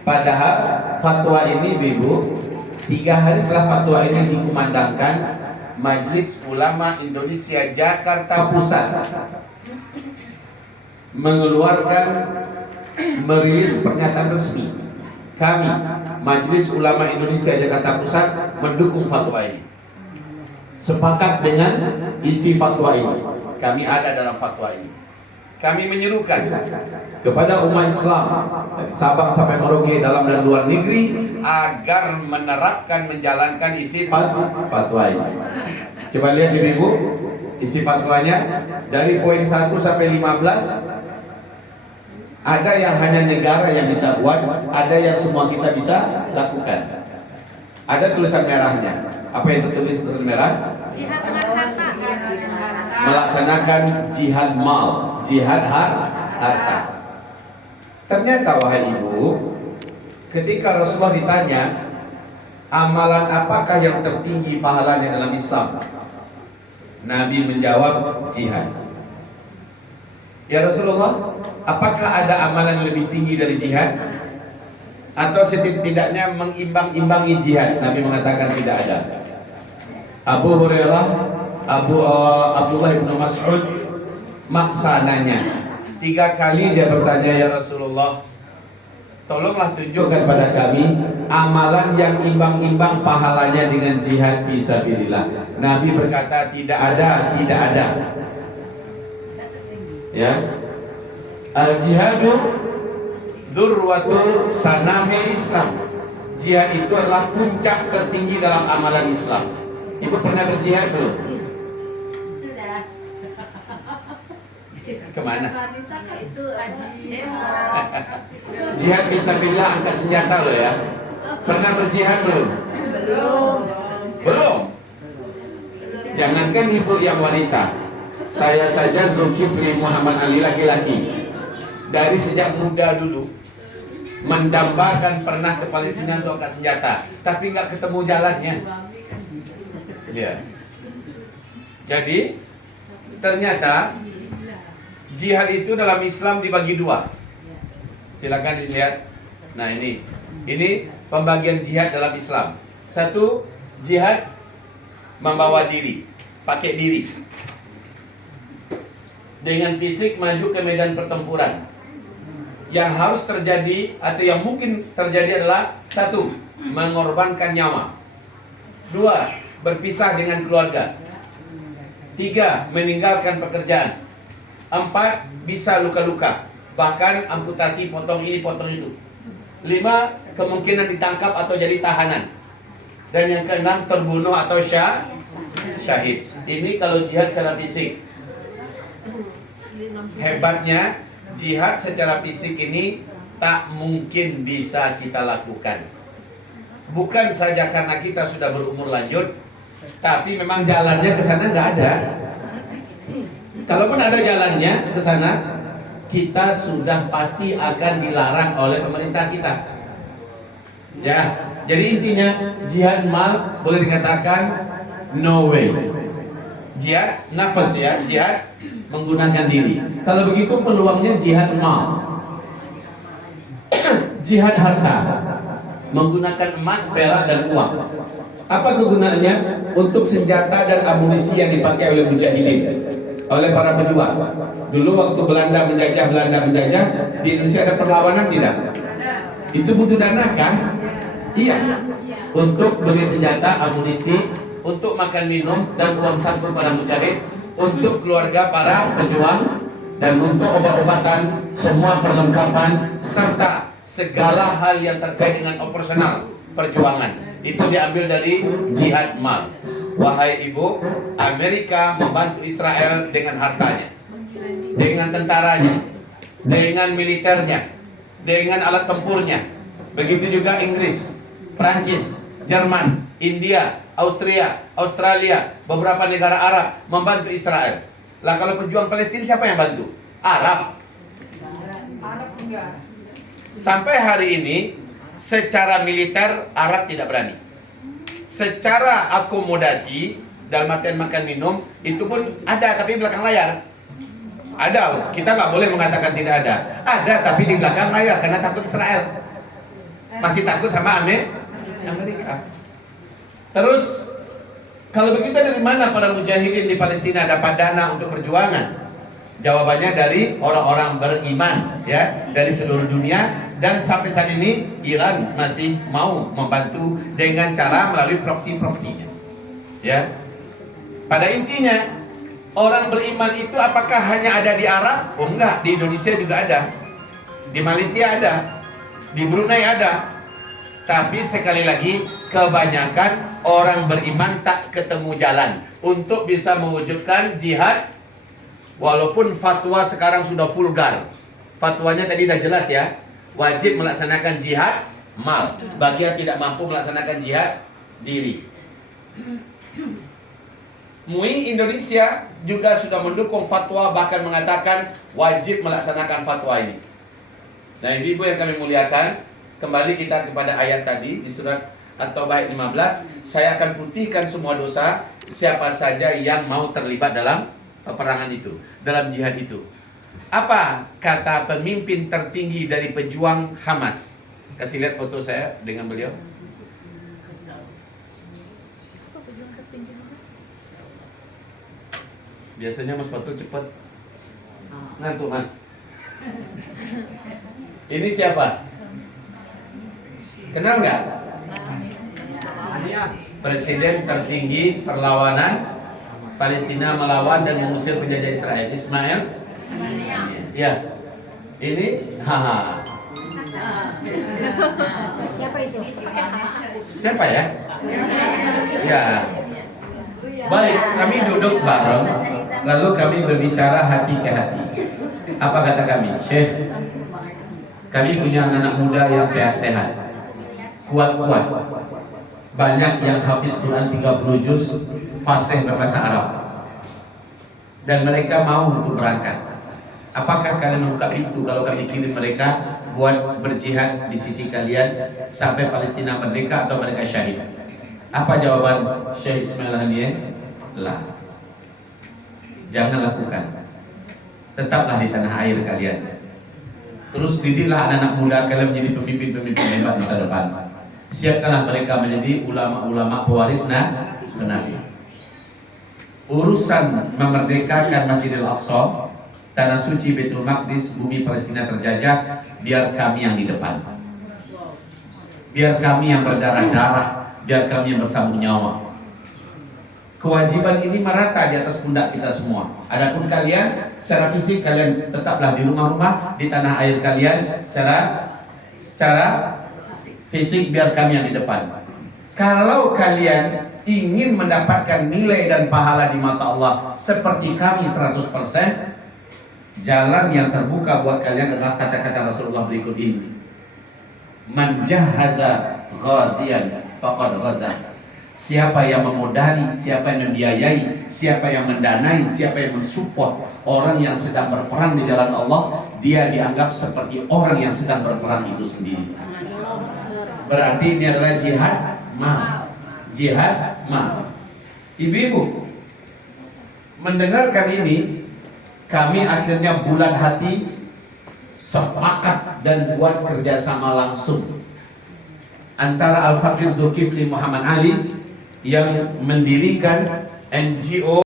Padahal fatwa ini, Ibu, 3 hari setelah fatwa ini dikumandangkan, Majelis Ulama Indonesia Jakarta Pusat mengeluarkan, merilis pernyataan resmi, kami Majelis Ulama Indonesia Jakarta Pusat mendukung fatwa ini, sepakat dengan isi fatwa ini, kami ada dalam fatwa ini. Kami menyerukan kepada umat Islam dari Sabang sampai Merauke, dalam dan luar negeri, agar menerapkan, menjalankan isi fatwa ini. Coba lihat Ibu, isi fatwanya dari poin 1 sampai 15. Ada yang hanya negara yang bisa buat, ada yang semua kita bisa lakukan. Ada tulisan merahnya. Apa itu tulisan merah? Jihad dengan harta. Melaksanakan jihad mal, jihad harta. Ternyata wahai Ibu, ketika Rasulullah ditanya amalan apakah yang tertinggi pahalanya dalam Islam, Nabi menjawab jihad. Ya Rasulullah, apakah ada amalan yang lebih tinggi dari jihad? Atau setidaknya mengimbang-imbangi jihad? Nabi mengatakan tidak ada. Abu Hurairah, Abdullah bin Mas'ud maksa nanya. 3 kali dia bertanya, ya Rasulullah, tolonglah tunjukkan pada kami amalan yang imbang-imbang pahalanya dengan jihad fi sabilillah. Nabi berkata tidak ada. Ya, al-jihadu dzurwatu sanamil Islam. Jihad itu adalah puncak tertinggi dalam amalan Islam. Ibu pernah berjihad belum? Sudah. Kemana? Itu Jihad fisabilillah, angkat senjata loh ya. Pernah berjihad belum? Belum. Jangankan ibu yang wanita, saya saja Zulkifli Muhammad Ali laki-laki, dari sejak muda dulu mendambakan pernah ke Palestina untuk angkat senjata, tapi nggak ketemu jalannya. Ya. Jadi ternyata jihad itu dalam Islam dibagi 2. Silakan dilihat. Nah ini pembagian jihad dalam Islam. 1, jihad membawa diri, pakai diri, dengan fisik maju ke medan pertempuran. Yang harus terjadi atau yang mungkin terjadi adalah 1, mengorbankan nyawa. 2, berpisah dengan keluarga. 3, meninggalkan pekerjaan. 4, bisa luka-luka, bahkan amputasi, potong ini, potong itu. 5, kemungkinan ditangkap atau jadi tahanan. Dan yang ke-6, terbunuh atau syahid. Ini kalau jihad secara fisik. Hebatnya, jihad secara fisik ini tak mungkin bisa kita lakukan. Bukan saja karena kita sudah berumur lanjut, tapi memang jalannya ke sana nggak ada. Kalaupun ada jalannya ke sana, kita sudah pasti akan dilarang oleh pemerintah kita. Ya, jadi intinya jihad mal boleh dikatakan no way. Jihad nafas ya, jihad menggunakan diri. Kalau begitu peluangnya jihad mal. Jihad harta, menggunakan emas, perak dan uang. Apa kegunaannya? Untuk senjata dan amunisi yang dipakai oleh mujahidin, oleh para pejuang. Dulu waktu Belanda menjajah, di Indonesia ada perlawanan tidak? Itu butuh dana kan? Iya. Untuk beli senjata, amunisi, untuk makan minum dan uang saku para mujahid, untuk keluarga para pejuang, dan untuk obat-obatan, semua perlengkapan serta segala hal yang terkait dengan operasional perjuangan. Itu diambil dari jihad mal. Wahai ibu, Amerika membantu Israel dengan hartanya, dengan tentaranya, dengan militernya, dengan alat tempurnya. Begitu juga Inggris, Prancis, Jerman, India, Austria, Australia, beberapa negara Arab membantu Israel. Lah kalau pejuang Palestina siapa yang bantu? Arab. Sampai hari ini secara militer Arab tidak berani. Secara akomodasi dalam artian makan minum itu pun ada, tapi belakang layar. Ada, kita nggak boleh mengatakan tidak ada. Ada, tapi di belakang layar karena takut Israel. Masih takut sama Amerika. Terus kalau begitu dari mana para mujahidin di Palestina dapat dana untuk perjuangan? Jawabannya dari orang-orang beriman ya, dari seluruh dunia, dan sampai saat ini Iran masih mau membantu dengan cara melalui proksi-proksinya. Ya. Pada intinya orang beriman itu apakah hanya ada di Arab? Oh enggak, di Indonesia juga ada. Di Malaysia ada. Di Brunei ada. Tapi sekali lagi kebanyakan orang beriman tak ketemu jalan untuk bisa mewujudkan jihad. Walaupun fatwa sekarang sudah vulgar. Fatwanya tadi dah jelas ya. Wajib melaksanakan jihad mal bagi yang tidak mampu melaksanakan jihad diri. MUI Indonesia juga sudah mendukung fatwa, bahkan mengatakan wajib melaksanakan fatwa ini. Nah, ibu-ibu yang kami muliakan, kembali kita kepada ayat tadi di surat At-Taubah 15. Saya akan putihkan semua dosa siapa saja yang mau terlibat dalam peperangan itu, dalam jihad itu. Apa kata pemimpin tertinggi dari pejuang Hamas? Kasih lihat foto saya dengan beliau. Biasanya mas foto cepat. Ngantuk mas. Ini siapa? Kenal nggak? Presiden tertinggi perlawanan Palestina melawan dan mengusir penjajah Israel, Ismail. Ya, ini, Siapa itu? siapa ya? Ya, baik. Kami duduk bareng, lalu kami berbicara hati ke hati. Apa kata kami, Syekh? Kami punya anak muda yang sehat-sehat, kuat-kuat, banyak yang hafiz Quran 30 juz, fasih berbahasa Arab, dan mereka mau untuk berangkat. Apakah kalian mengungkap itu kalau kami kirim mereka buat berjihad di sisi kalian sampai Palestina merdeka atau mereka syahid? Apa jawaban Syekh Ismail Haniyeh? Lah, jangan lakukan. Tetaplah di tanah air kalian. Terus didiklah anak-anak muda kalian menjadi pemimpin-pemimpin hebat masa depan. Siapkanlah mereka menjadi ulama-ulama pewaris Nabi. Urusan memerdekakan Masjidil Aqsa, tanah suci Baitul Maqdis, bumi Palestina terjajah, biar kami yang di depan. Biar kami yang berdarah-darah, biar kami yang bersambung nyawa. Kewajiban ini merata di atas pundak kita semua. Adapun kalian secara fisik, kalian tetaplah di rumah-rumah, di tanah air kalian secara fisik, biar kami yang di depan. Kalau kalian ingin mendapatkan nilai dan pahala di mata Allah seperti kami 100%, jalan yang terbuka buat kalian adalah kata-kata Rasulullah berikut ini. Man jahaza ghaziyan faqad ghaza. Siapa yang memodali, siapa yang membiayai, siapa yang mendanai, siapa yang mensupport orang yang sedang berperang di jalan Allah, dia dianggap seperti orang yang sedang berperang itu sendiri. Berarti ini adalah jihad mal. Jihad mal. Ibu-ibu, mendengarkan ini, kami akhirnya bulat hati, sepakat dan buat kerjasama langsung antara Al-Faqih Zulkifli Muhammad Ali yang mendirikan NGO